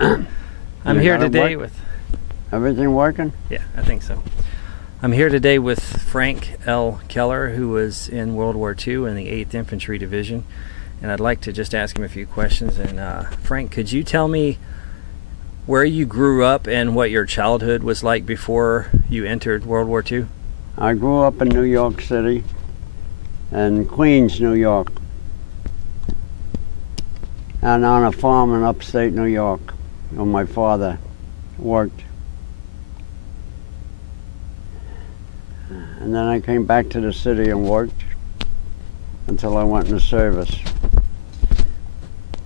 I'm here today with... Everything working? Yeah, I think so. I'm here today with Frank L. Keller, who was in World War II in the 8th Infantry Division. And I'd like to just ask him a few questions. And Frank, could you tell me where you grew up and what your childhood was like before you entered World War II? I grew up in New York City, and Queens, New York, and on a farm in upstate New York where my father worked. And then I came back to the city and worked until I went in the service.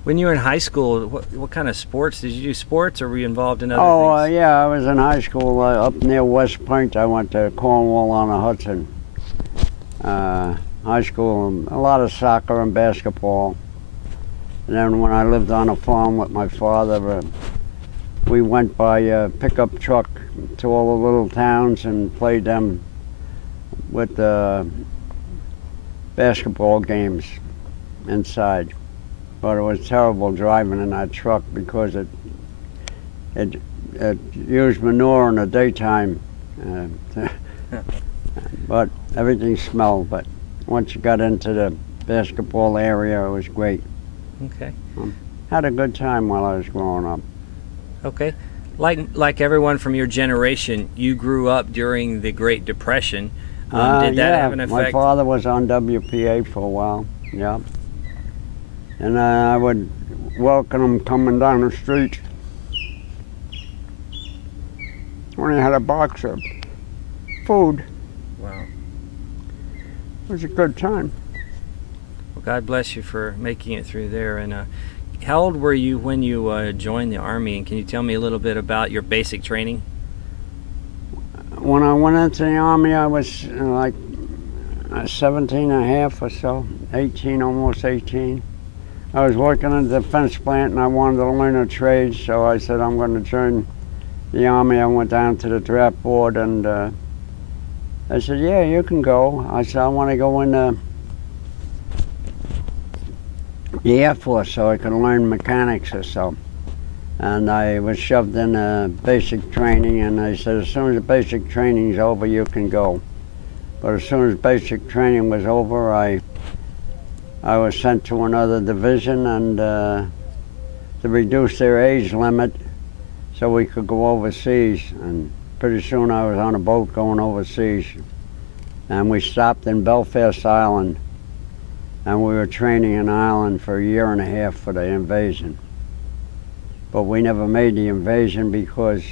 When you were in high school, what kind of sports? Did you do sports, or were you involved in other things? Yeah, I was in high school up near West Point. I went to Cornwall on the Hudson. High school, a lot of soccer and basketball. And then when I lived on a farm with my father, we went by pickup truck to all the little towns and played them with basketball games inside. But it was terrible driving in that truck because it used manure in the daytime. But everything smelled. But once you got into the basketball area, it was great. Okay. Had a good time while I was growing up. Okay. Like everyone from your generation, you grew up during the Great Depression. Did that have an effect? My father was on WPA for a while, yeah. And I would welcome him coming down the street when he had a box of food. Wow. It was a good time. Well, God bless you for making it through there. And how old were you when you joined the Army? And can you tell me a little bit about your basic training? When I went into the Army, I was like 17 and a half or so, 18, almost 18. I was working in a defense plant and I wanted to learn a trade, so I said I'm going to join the Army. I went down to the draft board and I said, yeah, you can go. I said, I want to go in the Air Force so I can learn mechanics or so. And I was shoved in basic training, and they said, as soon as the basic training's over, you can go. But as soon as basic training was over, I was sent to another division and to reduce their age limit so we could go overseas. And pretty soon I was on a boat going overseas. And we stopped in Belfast Island, and we were training in Ireland for a year and a half for the invasion. But we never made the invasion because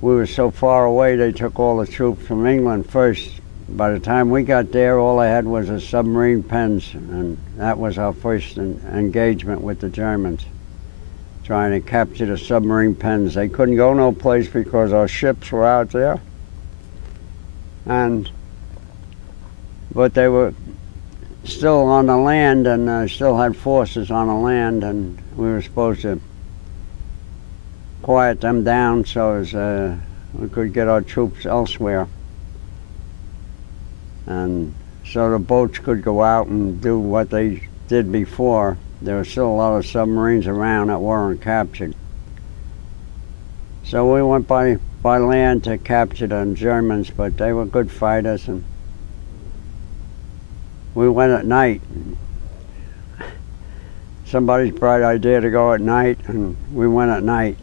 we were so far away. They took all the troops from England first. By the time we got there, all I had was a submarine pens, and that was our first engagement with the Germans, trying to capture the submarine pens. They couldn't go no place because our ships were out there. But they were still on the land, and still had forces on the land, and we were supposed to quiet them down so as we could get our troops elsewhere. And so the boats could go out and do what they did before. There were still a lot of submarines around that weren't captured. So we went by land to capture the Germans, but they were good fighters, and we went at night. Somebody's bright idea to go at night, and we went at night.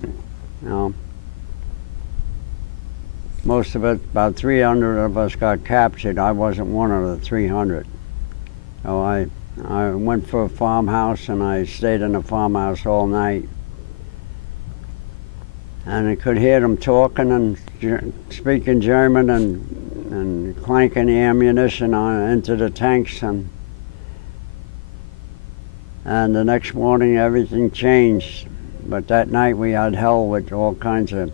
You know, most of it, about 300 of us got captured. I wasn't one of the 300. So I went for a farmhouse, and I stayed in the farmhouse all night. And I could hear them talking and speaking German and clanking the ammunition into the tanks. And the next morning, everything changed. But that night, we had hell with all kinds of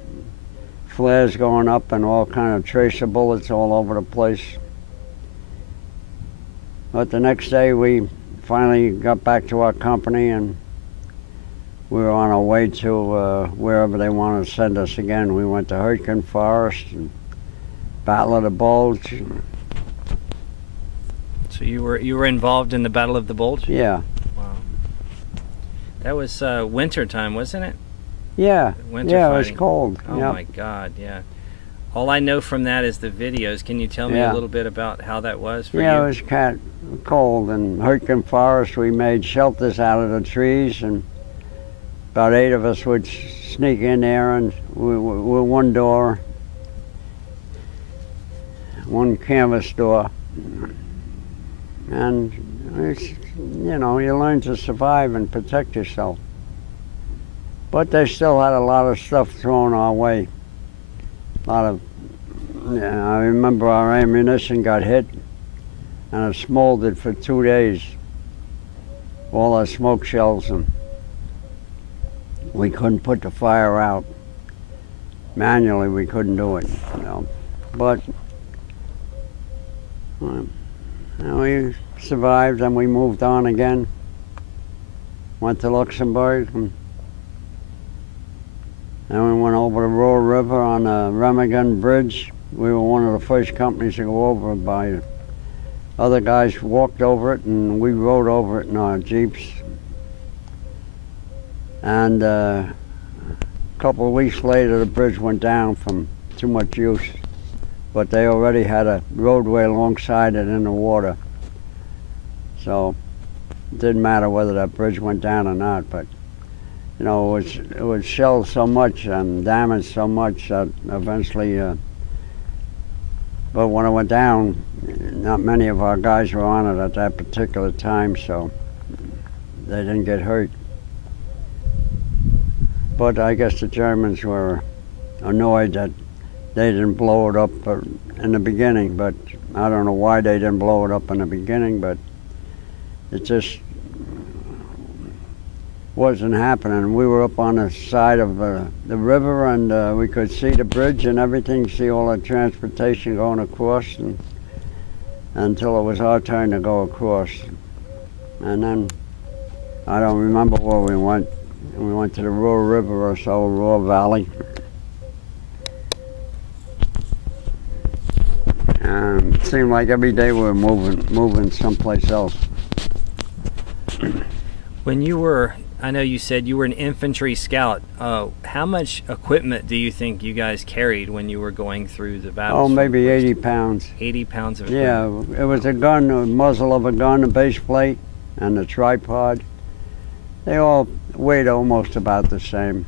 flares going up and all kind of tracer bullets all over the place. But the next day, we finally got back to our company, and we were on our way to wherever they wanted to send us again. We went to Hurtgen Forest and Battle of the Bulge. So you were involved in the Battle of the Bulge? Yeah. Wow. That was winter time, wasn't it? Yeah, Winter yeah, fighting. it was cold. Oh Yep. my God, yeah. All I know from that is the videos. Can you tell me a little bit about how that was for you? Yeah, it was kind of cold. In Hurtgen Forest, we made shelters out of the trees, and about 8 of us would sneak in there, and we one door, one canvas door, and it's, you know, you learn to survive and protect yourself. But they still had a lot of stuff thrown our way. A lot of, yeah, I remember our ammunition got hit and it smoldered for 2 days. All our smoke shells, and we couldn't put the fire out. Manually, we couldn't do it, you know. But we survived, and we moved on again. Went to Luxembourg, and then we went over the Roar River on the Remagen Bridge. We were one of the first companies to go over it. By other guys walked over it, and we rode over it in our Jeeps. And a couple of weeks later, the bridge went down from too much use. But they already had a roadway alongside it in the water. So it didn't matter whether that bridge went down or not. But you know, it was shelled so much and damaged so much that eventually, but when it went down, not many of our guys were on it at that particular time, so they didn't get hurt. But I guess the Germans were annoyed that they didn't blow it up in the beginning, but I don't know why they didn't blow it up in the beginning, but it just wasn't happening. We were up on the side of the river, and we could see the bridge and everything, see all the transportation going across, and until it was our turn to go across. And then I don't remember where we went. We went to the Roar River or so, Roar Valley. And it seemed like every day we were moving someplace else. When you were, I know you said you were an infantry scout. How much equipment do you think you guys carried when you were going through the battles? Oh, maybe 80 pounds. 80 pounds of equipment. Yeah, it was a gun, the muzzle of a gun, a base plate, and a tripod. They all weighed almost about the same.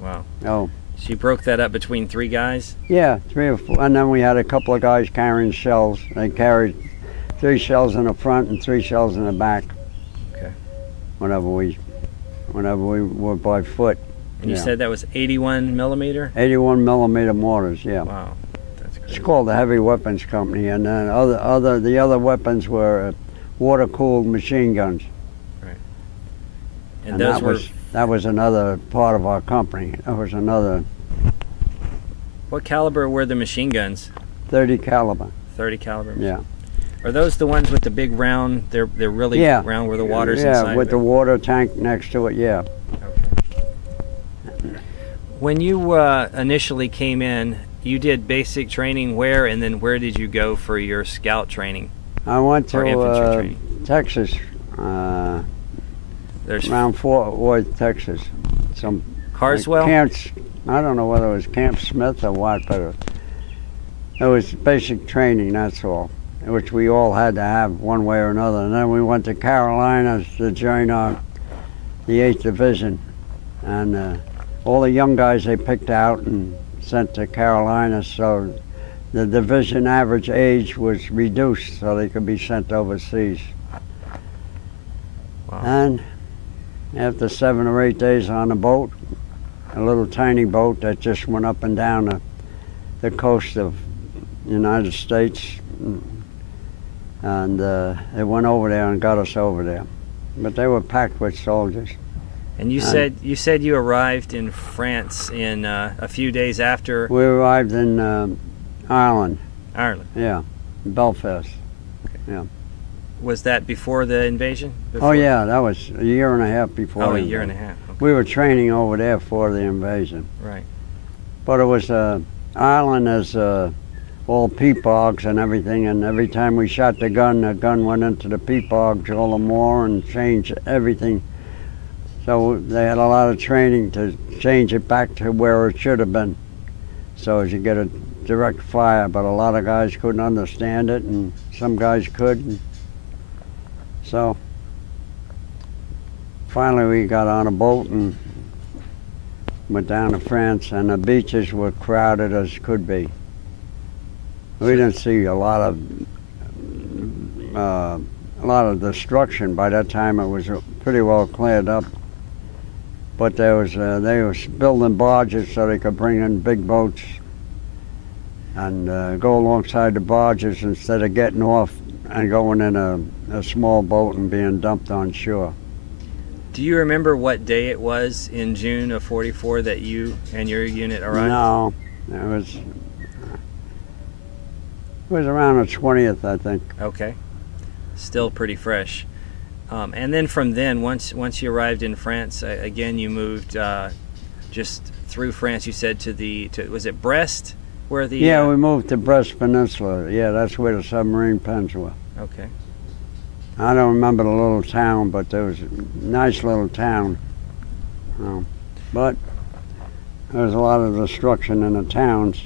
Wow. Oh. So you broke that up between 3 guys? Yeah, 3 or 4, and then we had a couple of guys carrying shells. They carried 3 shells in the front and 3 shells in the back. Okay. Whenever we were by foot. And you said that was 81 millimeter? 81 millimeter mortars, yeah. Wow, that's crazy. It's called the Heavy Weapons Company, and then the other weapons were water-cooled machine guns. Right. And those that was another part of our company. That was another. What caliber were the machine guns? 30 caliber. 30 caliber. Yeah. Are those the ones with the big round? They're really round where the water's inside. Yeah, with the water tank next to it. Yeah. Okay. When you initially came in, you did basic training where, and then where did you go for your scout training? I went to infantry training? Texas. There's around Fort Worth, Texas. Some Carswell? Camps. I don't know whether it was Camp Smith or what, but it was basic training, that's all, which we all had to have one way or another. And then we went to Carolina to join the 8th Division. And all the young guys they picked out and sent to Carolina, so the division average age was reduced so they could be sent overseas. Wow. And after 7 or 8 days on the boat, a little tiny boat that just went up and down the coast of the United States, and it went over there and got us over there. But they were packed with soldiers. And you said you arrived in France in a few days after. We arrived in Ireland. Ireland. Yeah, Belfast. Okay. Yeah. Was that before the invasion? Before? Oh yeah, that was a year and a half before. Oh, a year and a half. Okay. We were training over there for the invasion. Right. But it was Ireland is all peat bogs and everything, and every time we shot the gun went into the peat bogs all the more and changed everything. So they had a lot of training to change it back to where it should have been, so as you get a direct fire. But a lot of guys couldn't understand it, and some guys could. And so finally we got on a boat and went down to France, and the beaches were crowded as could be. We didn't see a lot of destruction. By that time it was pretty well cleared up. But they was building barges so they could bring in big boats and go alongside the barges instead of getting off and going in a small boat and being dumped on shore. Do you remember what day it was in June of '44 that you and your unit arrived? No, it was around the 20th, I think. Okay, still pretty fresh. And then from then, once you arrived in France, again you moved just through France. You said to was it Brest, where the yeah, we moved to Brest Peninsula. Yeah, that's where the submarine pens were. Okay. I don't remember the little town, but there was a nice little town. But there was a lot of destruction in the towns.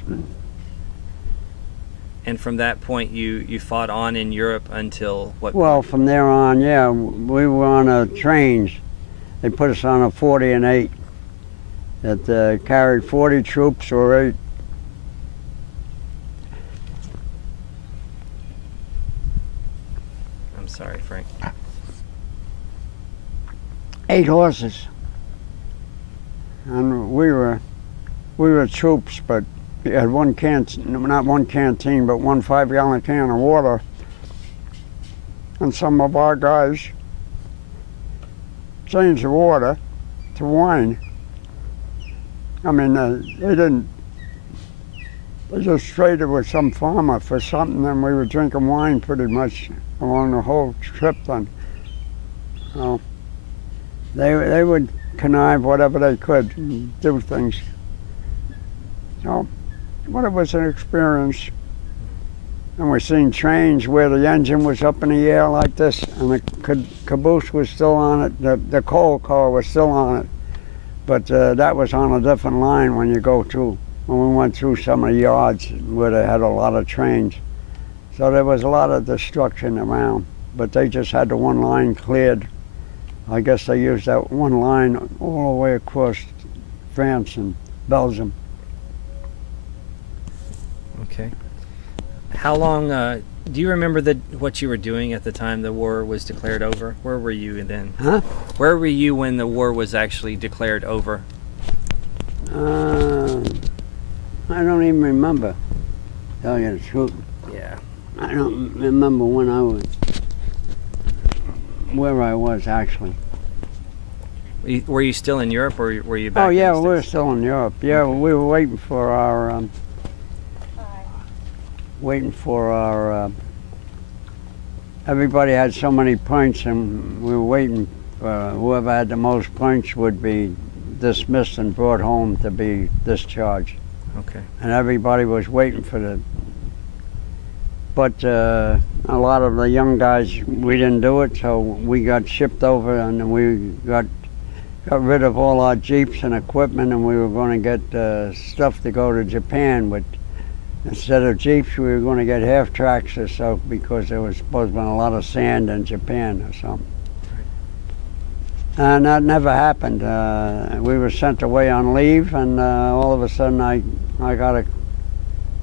And from that point, you fought on in Europe until what? Well, from there on, yeah, we were on trains. They put us on a 40 and 8 that carried 40 troops or 8. I'm sorry, Frank. 8 horses. And we were troops, but we had one not one canteen, but one 5-gallon can of water. And some of our guys changed the water to wine. I mean, they just traded with some farmer for something, and we were drinking wine pretty much along the whole trip then. So they would connive whatever they could and do things. So, but it was an experience. And we seen trains where the engine was up in the air like this, and the caboose was still on it, the coal car was still on it. But that was on a different line when we went through some of the yards where they had a lot of trains. So there was a lot of destruction around, but they just had the one line cleared. I guess they used that one line all the way across France and Belgium. Okay. How long, do you remember what you were doing at the time the war was declared over? Where were you then? Huh? Where were you when the war was actually declared over? I don't even remember, tell you the truth. Yeah. I don't remember where I was actually. Were you still in Europe, or were you back? Oh yeah, in the we were States? still in Europe. Yeah, Okay. we were waiting for our everybody had so many points, and we were waiting for whoever had the most points would be dismissed and brought home to be discharged. Okay. And everybody was waiting for but a lot of the young guys, we didn't do it, so we got shipped over, and we got rid of all our Jeeps and equipment, and we were going to get stuff to go to Japan. But instead of Jeeps, we were going to get half tracks or so, because there was supposed to be a lot of sand in Japan or something. And that never happened. We were sent away on leave, and all of a sudden I got a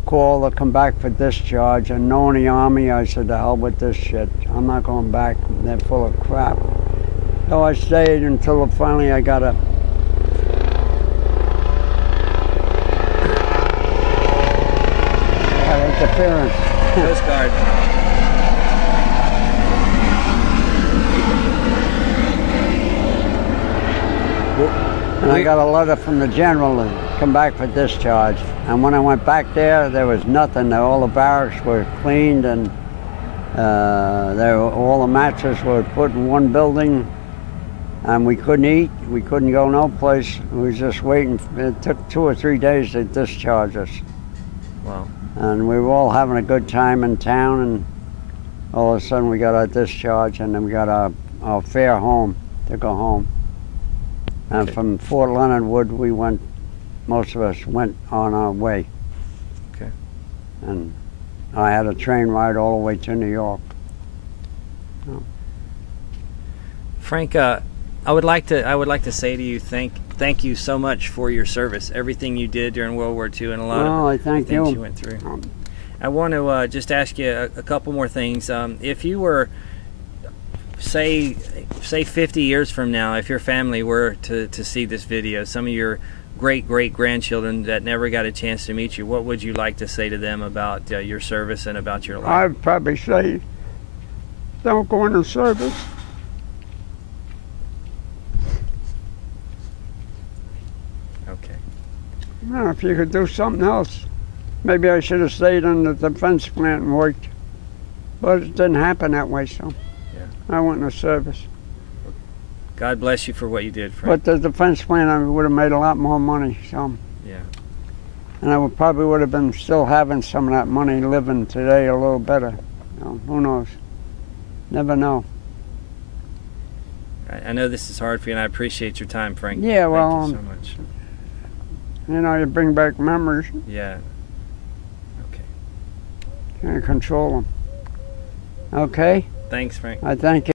call to come back for discharge, and knowing the Army, I said, to hell with this shit. I'm not going back. They're full of crap. So I stayed until finally I got a interference. Coast Guard. And I got a letter from the general to come back for discharge. And when I went back there was nothing. All the barracks were cleaned, and all the mattresses were put in one building, and we couldn't eat. We couldn't go no place. We were just waiting. It took 2 or 3 days to discharge us. Wow. And we were all having a good time in town, and all of a sudden we got our discharge, and then we got our fare home to go home. And Okay. from Fort Leonard Wood, most of us went on our way. Okay. And I had a train ride all the way to New York. Frank, I would like to say to you, thank you so much for your service, everything you did during World War II, and a lot Well, I of thank things you. you went through. I want to just ask you a couple more things. If you were, say 50 years from now, if your family were to see this video, some of your great-great-grandchildren that never got a chance to meet you, what would you like to say to them about your service and about your life? I'd probably say, don't go into service. Okay. Now, if you could do something else, maybe I should have stayed in the defense plant and worked. But it didn't happen that way, so Yeah. I went in the service. God bless you for what you did, Frank. But the defense plant, I would have made a lot more money, so. Yeah. And I probably would have been still having some of that money living today a little better. You know, who knows? Never know. I know this is hard for you, and I appreciate your time, Frank. Yeah, well, thank you so much. You know, you bring back memories, Yeah. Okay. and control them. Okay? Thanks, Frank. I thank you.